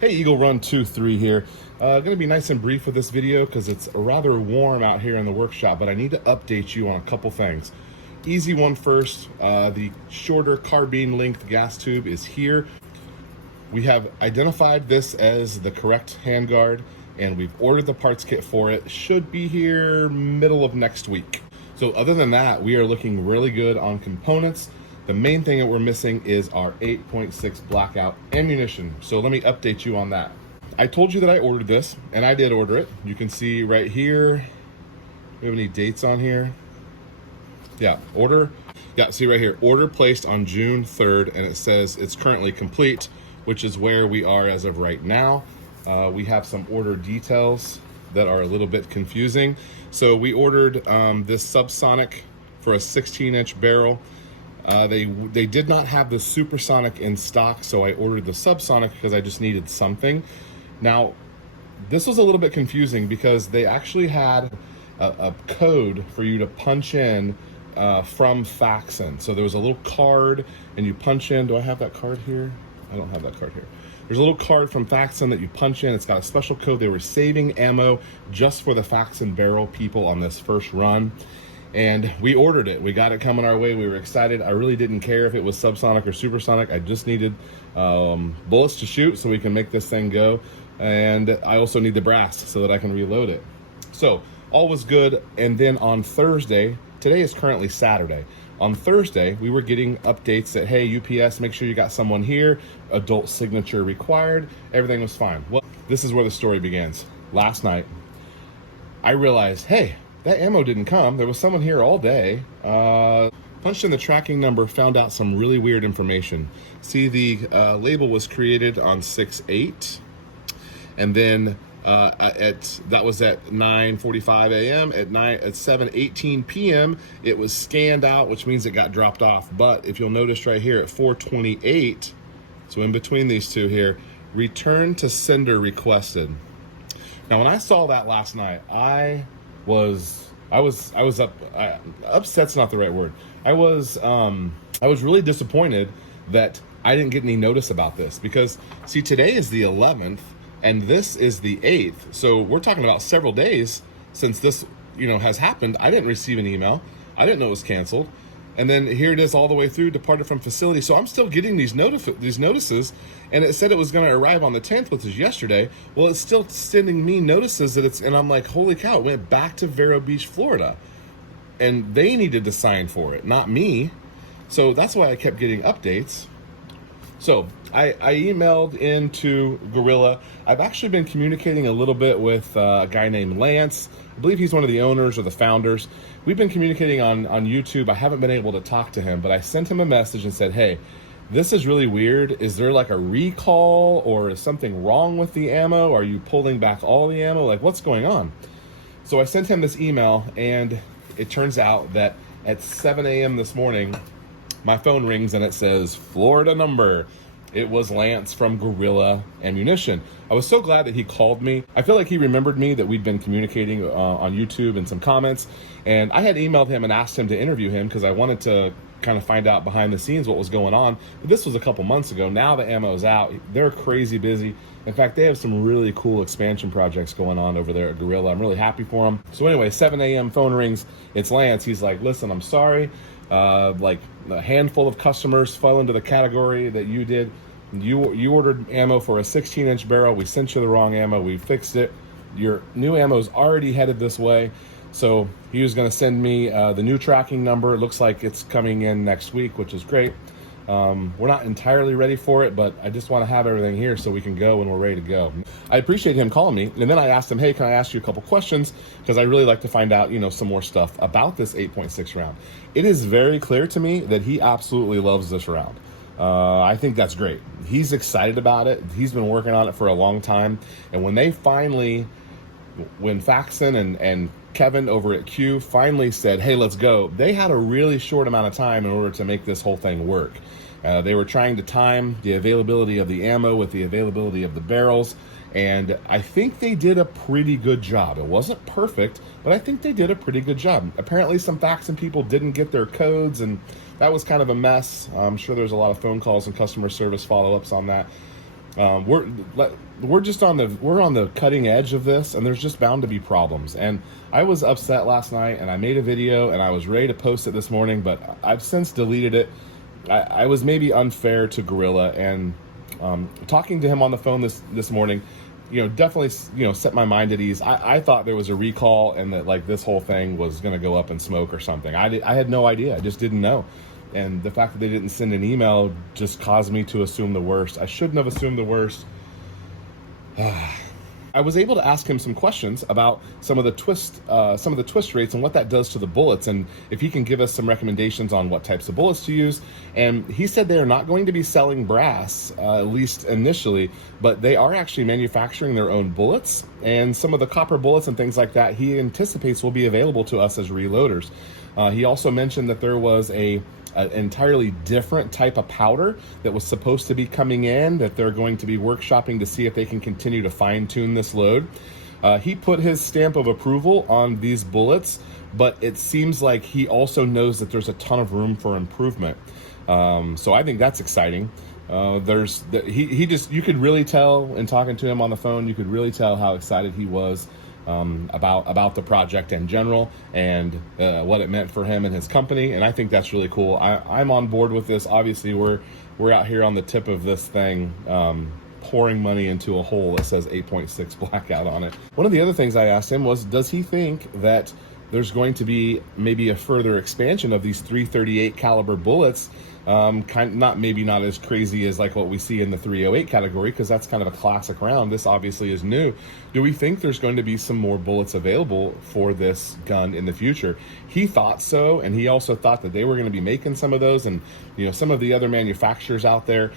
Hey, Eagle Run 2-3 here. Going to be nice and brief with this video because it's rather warm out here in the workshop, but I need to update you on a couple things. Easy one first, the shorter carbine length gas tube is here. We have identified this as the correct handguard and we've ordered the parts kit for it. Should be here middle of next week. So other than that, we are looking really good on components. The main thing that we're missing is our 8.6 blackout ammunition. So let me update you on that. I told you that I ordered this, and I did order it. You can see right here, we have any dates on here? Yeah, see right here, order placed on June 3rd, and it says it's currently complete, which is where we are as of right now. We have some order details that are a little bit confusing. So we ordered this subsonic for a 16-inch barrel. They did not have the supersonic in stock, so I ordered the subsonic because I just needed something. Now, this was a little bit confusing because they actually had a code for you to punch in from Faxon. So there was a little card, and you punch in. Do I have that card here? I don't have that card here. There's a little card from Faxon that you punch in. It's got a special code. They were saving ammo just for the Faxon barrel people on this first run. And we ordered it. We got it coming our way. We were excited. I really didn't care if it was subsonic or supersonic. I just needed bullets to shoot so we can make this thing go. And I also need the brass so that I can reload it. So all was good. And then on Thursday, today is currently Saturday. On Thursday, we were getting updates that, hey, UPS, make sure you got someone here. Adult signature required. Everything was fine. Well, this is where the story begins. Last night, I realized, hey, that ammo didn't come. There was someone here all day. Punched in the tracking number, found out some really weird information. See, the label was created on 6/8, and then that was at 9:45 a.m. At 7:18 p.m. it was scanned out, which means it got dropped off. But if you'll notice right here at 4:28, so in between these two here, return to sender requested. Now, when I saw that last night, I was upset's not the right word. I was really disappointed that I didn't get any notice about this because, see, today is the 11th and this is the 8th. So we're talking about several days since this, has happened. I didn't receive an email. I didn't know it was canceled. And then here it is all the way through, departed from facility. So I'm still getting these notices, and it said it was going to arrive on the 10th, which is yesterday. Well, it's still sending me notices and I'm like, holy cow, it went back to Vero Beach, Florida. And they needed to sign for it, not me. So that's why I kept getting updates. So I emailed into Gorilla. I've actually been communicating a little bit with a guy named Lance. I believe he's one of the owners or the founders. We've been communicating on YouTube. I haven't been able to talk to him, but I sent him a message and said, hey, this is really weird. Is there like a recall or is something wrong with the ammo? Are you pulling back all the ammo? Like, what's going on? So I sent him this email, and it turns out that at 7 a.m. this morning, my phone rings and it says Florida number. It was Lance from Gorilla Ammunition. I was so glad that he called me. I feel like he remembered me, that we'd been communicating on YouTube and some comments. And I had emailed him and asked him to interview him because I wanted to kind of find out behind the scenes what was going on. But this was a couple months ago. Now the ammo's out. They're crazy busy. In fact, they have some really cool expansion projects going on over there at Gorilla. I'm really happy for them. So anyway, 7 a.m. phone rings. It's Lance. He's like, listen, I'm sorry. Like a handful of customers fall into the category that you did. You ordered ammo for a 16-inch barrel. We sent you the wrong ammo. We fixed it. Your new ammo is already headed this way. So he was going to send me the new tracking number. It looks like it's coming in next week, which is great. We're not entirely ready for it, but I just want to have everything here so we can go when we're ready to go. I appreciate him calling me. And then I asked him, hey, can I ask you a couple questions? Because I really like to find out, some more stuff about this 8.6 round. It is very clear to me that he absolutely loves this round. I think that's great. He's excited about it. He's been working on it for a long time. And when Faxon and Kevin over at Q finally said, hey, let's go, they had a really short amount of time in order to make this whole thing work. They were trying to time the availability of the ammo with the availability of the barrels. And I think they did a pretty good job. It wasn't perfect, but I think they did a pretty good job. Apparently some Faxon people didn't get their codes, and that was kind of a mess. I'm sure there's a lot of phone calls and customer service follow-ups on that. We're just on the cutting edge of this, and there's just bound to be problems. And I was upset last night, and I made a video, and I was ready to post it this morning, but I've since deleted it. I was maybe unfair to Gorilla, and talking to him on the phone this morning, definitely, set my mind at ease. I thought there was a recall and that like this whole thing was going to go up in smoke or something. I had no idea. I just didn't know. And the fact that they didn't send an email just caused me to assume the worst. I shouldn't have assumed the worst. I was able to ask him some questions about some of the twist rates and what that does to the bullets, and if he can give us some recommendations on what types of bullets to use. And he said they are not going to be selling brass, at least initially, but they are actually manufacturing their own bullets, and some of the copper bullets and things like that he anticipates will be available to us as reloaders. He also mentioned that there was an entirely different type of powder that was supposed to be coming in, that they're going to be workshopping to see if they can continue to fine-tune this load. He put his stamp of approval on these bullets, but it seems like he also knows that there's a ton of room for improvement. So I think that's exciting. You could really tell in talking to him on the phone, you could really tell how excited he was about the project in general, and what it meant for him and his company. And I think that's really cool. I'm on board with this. Obviously, we're out here on the tip of this thing, pouring money into a hole that says 8.6 blackout on it. One of the other things I asked him was, does he think that there's going to be maybe a further expansion of these .338 caliber bullets? Not as crazy as like what we see in the .308 category, because that's kind of a classic round. This obviously is new. Do we think there's going to be some more bullets available for this gun in the future? He thought so, and he also thought that they were going to be making some of those, and some of the other manufacturers out there,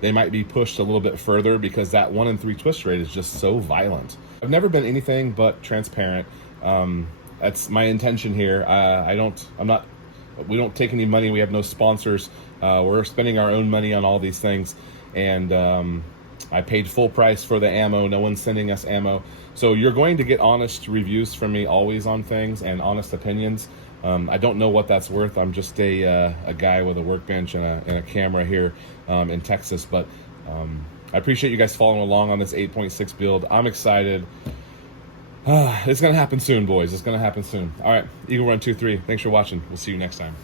they might be pushed a little bit further because that 1 in 3 twist rate is just so violent. I've never been anything but transparent. That's my intention here. We don't take any money. We have no sponsors. We're spending our own money on all these things. And I paid full price for the ammo. No one's sending us ammo. So you're going to get honest reviews from me always on things, and honest opinions. I don't know what that's worth. I'm just a guy with a workbench and a camera here in Texas. But I appreciate you guys following along on this 8.6 build. I'm excited. It's going to happen soon, boys. It's going to happen soon. All right, Eagle Run 23. Thanks for watching. We'll see you next time.